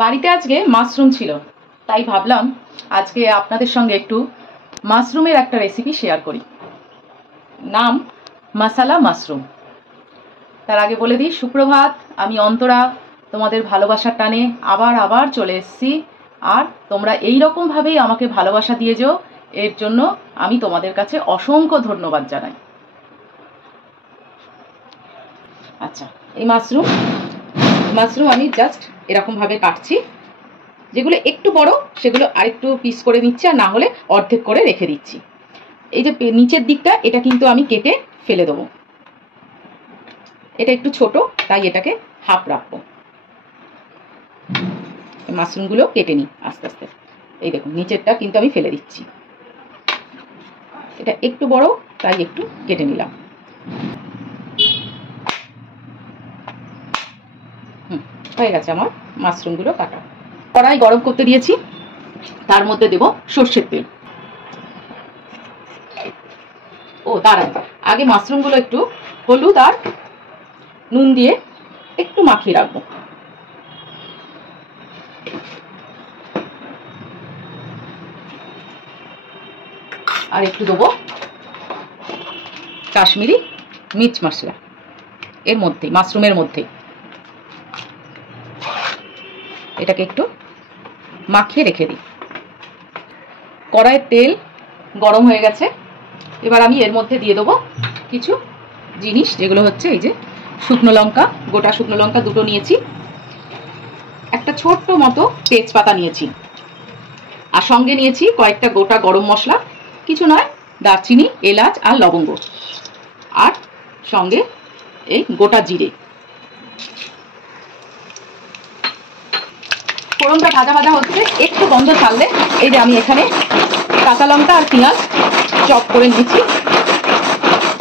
বাড়িতে আজকে মাশরুম ছিল, তাই ভাবলাম আজকে আপনাদের সঙ্গে একটু মাশরুমের একটা রেসিপি শেয়ার করি। নাম মশালা মাশরুম। তার আগে বলে দিই, সুপ্রভাত, আমি অন্তরা, তোমাদের ভালোবাসার টানে আবার চলে এসেছি। আর তোমরা এই রকমভাবেই আমাকে ভালোবাসা দিয়ে যাও, এর জন্য আমি তোমাদের কাছে অসংখ্য ধন্যবাদ জানাই। আচ্ছা, এই মাশরুম আমি জাস্ট এরকমভাবে কাটছি। যেগুলো একটু বড় সেগুলো আরেকটু পিস করে নিচ্ছি, আর না হলে অর্ধেক করে রেখে দিচ্ছি। এই যে নিচের দিকটা, এটা কিন্তু আমি কেটে ফেলে দেবো। এটা একটু ছোট, তাই এটাকে হাফ রাখবো। মাশরুমগুলো কেটে নিই আস্তে আস্তে। এই দেখুন, নিচেরটা কিন্তু আমি ফেলে দিচ্ছি। এটা একটু বড়, তাই একটু কেটে নিলাম। হয়ে গেছে আমার মাশরুমগুলো কাটা। কড়াই গরম করতে দিয়েছি, তার মধ্যে দেব সর্ষের তেল। ও দাঁড়ান, আগে মাশরুমগুলো একটু হলুদ আর নুন দিয়ে একটু মাখিয়ে রাখবো। আর একটু দেবো কাশ্মীরি মির্চ মশলা এর মধ্যে, মাশরুমের মধ্যে। এটাকে একটু মাখিয়ে রেখে দিই। কড়াইয়ের তেল গরম হয়ে গেছে, এবার আমি এর মধ্যে দিয়ে দেবো কিছু জিনিস, যেগুলো হচ্ছে এই যে শুকনো লঙ্কা, গোটা শুকনো লঙ্কা দুটো নিয়েছি, একটা ছোট্ট মতো তেজপাতা নিয়েছি, আর সঙ্গে নিয়েছি কয়েকটা গোটা গরম মশলা, কিছু নয়, দারচিনি, এলাচ আর লবঙ্গ, আর সঙ্গে এই গোটা জিরে। ফোড়নটা ভাজা ভাজা হচ্ছে, একটু গন্ধ ছাড়লে এই যে আমি এখানে কাঁচা লঙ্কা আর পেঁয়াজ চপ করে নিয়েছি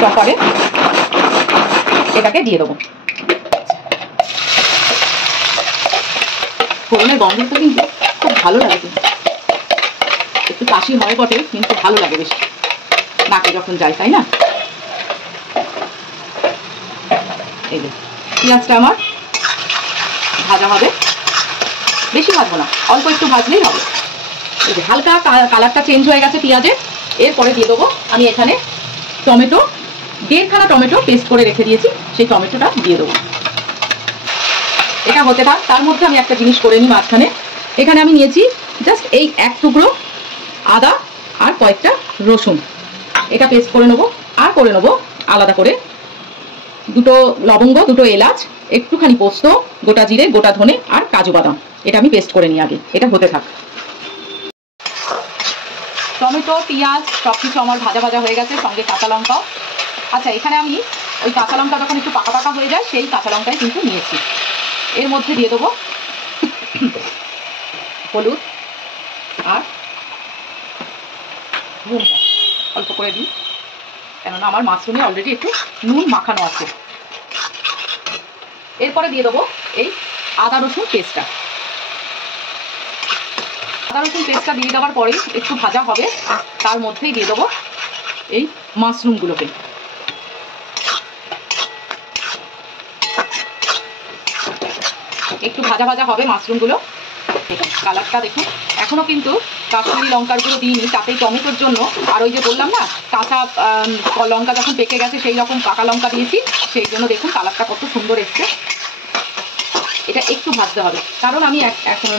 চপারে, এটাকে দিয়ে দেবো। ফোড়নের গন্ধটা কিন্তু খুব ভালো লাগে, একটু কাশি হয় বটে, কিন্তু ভালো লাগে বেশ নাকে যখন যায়, তাই না? এই যে পেঁয়াজটা আমার ভাজা হবে, বেশি ভাজবো না, অল্প একটু ভাজলেই হবে। এই যে হালকা কালারটা চেঞ্জ হয়ে গেছে পেঁয়াজের। এরপরে দিয়ে দেবো আমি এখানে টমেটো, 1.5খানা টমেটো পেস্ট করে রেখে দিয়েছি, সেই টমেটোটা দিয়ে দেবো। এটা হতে থাক, তার মধ্যে আমি একটা জিনিস করে নিই মাঝখানে। এখানে আমি নিয়েছি জাস্ট এই এক টুকরো আদা আর কয়েকটা রসুন, এটা পেস্ট করে নেবো। আর করে নেবো আলাদা করে দুটো লবঙ্গ, দুটো এলাচ, একটুখানি পোস্ত, গোটা জিরে, গোটা ধনে আর কাজু বাদাম, এটা আমি পেস্ট করে নিই আগে। এটা হতে থাক। টমেটো, পেঁয়াজ সবকিছু আমার ভাজা ভাজা হয়ে গেছে, সঙ্গে কাঁচা লঙ্কাও। আচ্ছা, এখানে আমি ওই কাঁচা লঙ্কা যখন একটু পাকা পাকা হয়ে যায়, সেই কাঁচা লঙ্কাই কিন্তু নিয়েছি। এর মধ্যে দিয়ে দেবো হলুদ আর নুনটা অল্প করে দিই, কেননা আমার মাশরুমে অলরেডি একটু নুন মাখানো আছে। এরপরে দিয়ে দেবো এই আদা রসুন পেস্টটা। আদা রসুন পেস্টটা দিয়ে দেওয়ার পরেই একটু ভাজা হবে, তার মধ্যেই দিয়ে দেবো এই মাশরুমগুলোকে। একটু ভাজা ভাজা হবে মাশরুমগুলো। কালারটা দেখুন, এখনো কিন্তু কাশ্মীরি লঙ্কার গুঁড়ো দিইনি, তাতেই টমেটোর জন্য। আর ওই যে বললাম না, কাঁচা লঙ্কা যখন পেকে গেছে সেই রকম পাকা লঙ্কা দিয়েছি, সেই জন্য দেখুন কালারটা কত সুন্দর এসছে। এটা একটু ভাজতে হবে, কারণ আমি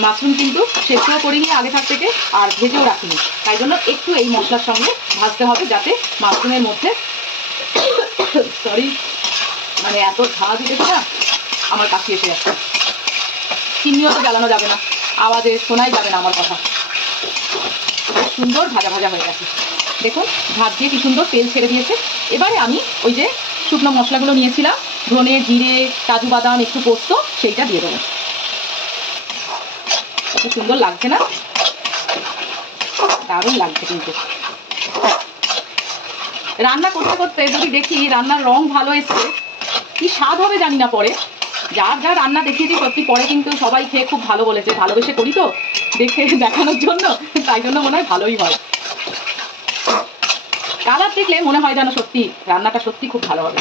মাশরুম কিন্তু সেদ্ধও করিনি আগে থাক থেকে, আর ভেজেও রাখিনি, তাই জন্য একটু এই মশলার সঙ্গে ভাজতে হবে, যাতে মাশরুমের মধ্যে সরি মানে এত ঝাল দিতেছে না, আমার কাশি এসে যাচ্ছে। চিনিও তো জ্বালানো যাবে না, আওয়াজে শোনাই যাবে না আমার কথা। সুন্দর ভাজা ভাজা হয়ে গেছে, দেখুন ভাত দিয়ে কি সুন্দর তেল ছেড়ে দিয়েছে। এবারে আমি ওই যে শুকনো মশলাগুলো নিয়েছিলাম, ধনে, জিরে, কাজু বাদাম, একটু পোস্ত, সেইটা দিয়ে দেবো। কত সুন্দর লাগছে না? দারুণ লাগছে কিন্তু। রান্না করতে করতে যদি দেখি রান্নার রং ভালো এসছে, কি স্বাদ হবে জানি না। পরে যার যা রান্না দেখিয়েছি সত্যি পরে কিন্তু সবাই খেয়ে খুব ভালো বলেছে, ভালোবেসে করি তো দেখে দেখানোর জন্য, তাই জন্য মনে হয় ভালোই হয়। কালার দেখলে মনে হয় যেন সত্যি রান্নাটা সত্যি খুব ভালো হবে।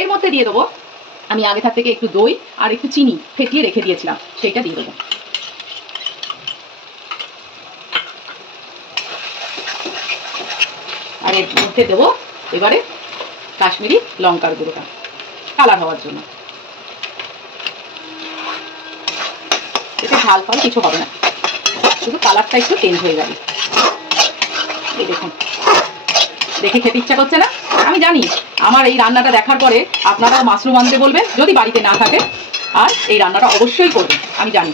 এর মধ্যে দিয়ে দেবো আমি আগে থাক থেকে একটু দই আর একটু চিনি ফেটিয়ে রেখে দিয়েছিলাম, সেইটা দিয়ে দেবো। এর মধ্যে দেবো এবারে কাশ্মীরি লঙ্কার গুঁড়োটা কালার হওয়ার জন্য। এতে ঝাল ফাল কিছু হবে না, শুধু কালারটা একটু চেঞ্জ হয়ে যাবে। এই দেখুন, দেখে খেতে ইচ্ছা করছে না? আমি জানি আমার এই রান্নাটা দেখার পরে আপনারা মাশরুম আনতে বলবেন যদি বাড়িতে না থাকে, আর এই রান্নাটা অবশ্যই করবেন, আমি জানি।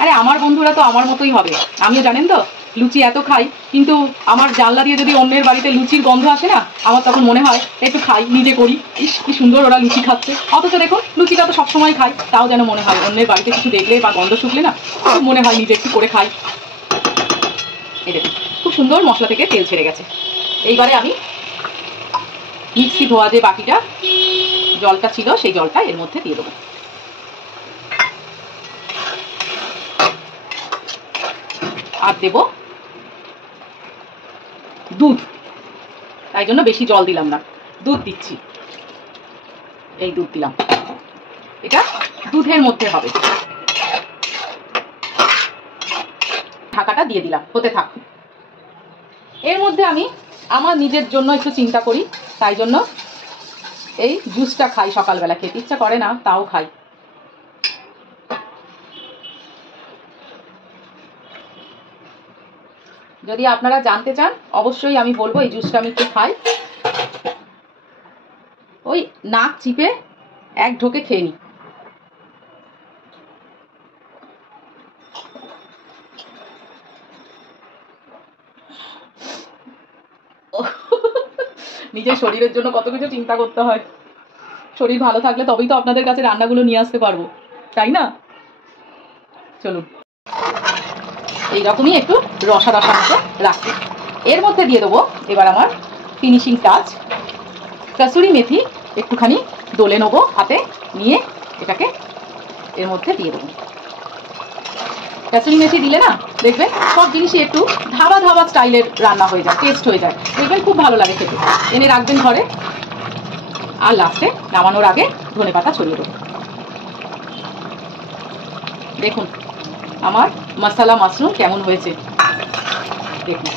আরে আমার বন্ধুরা তো আমার মতোই হবে, আমিও জানেন তো লুচি এত খাই, কিন্তু আমার জানলা দিয়ে যদি অন্যের বাড়িতে লুচির গন্ধ আসে না, আমার তখন মনে হয় একটু খাই, নিজে করি, ইস কি সুন্দর ওরা লুচি খাচ্ছে। অথচ দেখুন লুচিটা তো সবসময় খাই, তাও যেন মনে হয় অন্যের বাড়িতে কিছু দেখলে বা গন্ধ শুকলে না মনে হয় নিজে একটু করে খাই। এই দেখুন খুব সুন্দর মশলা থেকে তেল ছেড়ে গেছে। এইবারে আমি মিক্সি ধোয়া যে বাটিটা জলটা ছিল সেই জলটা এর মধ্যে দিয়ে দেবো। আর দেব দুধ, তাই জন্য বেশি জল দিলাম না, দুধ দিচ্ছি। এই দুধ দিলাম, এটা দুধের মধ্যে হবে। ঢাকাটা দিয়ে দিলাম, হতে থাক। এর মধ্যে আমি আমার নিজের জন্য একটু চিন্তা করি, তাই জন্য এই জুসটা খাই। সকালবেলা খেতে ইচ্ছা করে না, তাও খাই। যদি আপনারা জানতে চান অবশ্যই আমি বলবো, এই জুসটা আমি একটু খাই, ওই নাক চিপে এক ঢোকে খেয়ে নিই। নিজের শরীরের জন্য কত কিছু চিন্তা করতে হয়। শরীর ভালো থাকলে তবেই তো আপনাদের কাছে রান্নাগুলো নিয়ে আসতে পারবো, তাই না? চলুন এইরকমই একটু রসা রসা মতো রাখি। এর মধ্যে দিয়ে দেবো এবার আমার ফিনিশিং টাচ, কসুরি মেথি একটুখানি দলে নেবো হাতে নিয়ে, এটাকে এর মধ্যে দিয়ে দেবো। কসুরি মেথি দিলে না দেখবেন সব জিনিসই একটু ধাবা ধাবা স্টাইলের রান্না হয়ে যায়, টেস্ট হয়ে যায়, দেখবেন খুব ভালো লাগে খেতে। এনে রাখবেন ঘরে, আর লাস্টে নামানোর আগে ধনেপাতা ছড়িয়ে দেবো। দেখুন আমার মশলা মাশরুম কেমন হয়েছে, দেখুন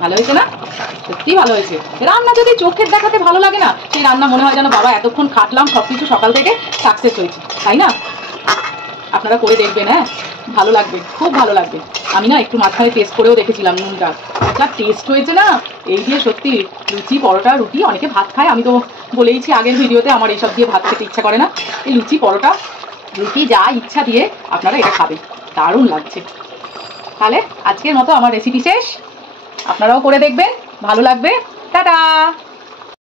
ভালো হয়েছে না? সত্যি ভালো হয়েছে। রান্না যদি চোখের দেখাতে ভালো লাগে না, সেই রান্না মনে হয় যেন বাবা এতক্ষণ খাটলাম, সবকিছু সকাল থেকে সাকসেস হয়েছে, তাই না? আপনারা করে দেখবেন, হ্যাঁ ভালো লাগবে, খুব ভালো লাগবে। আমি না একটু মাঝখানে টেস্ট করেও দেখেছিলাম নুনটা, যা টেস্ট হয়েছে না এই দিয়ে, সত্যি। লুচি পরোটা রুটি অনেকে ভাত খায়, আমি তো বলেইছি আগের ভিডিওতে আমার এইসব দিয়ে ভাত খেতে ইচ্ছা করে না। এই লুচি পরোটা রুটি যা ইচ্ছা দিয়ে আপনারা এটা খাবেন, দারুণ লাগছে। তাহলে আজকের মতো আমার রেসিপি শেষ, আপনারাও করে দেখবেন, ভালো লাগবে। টাটা।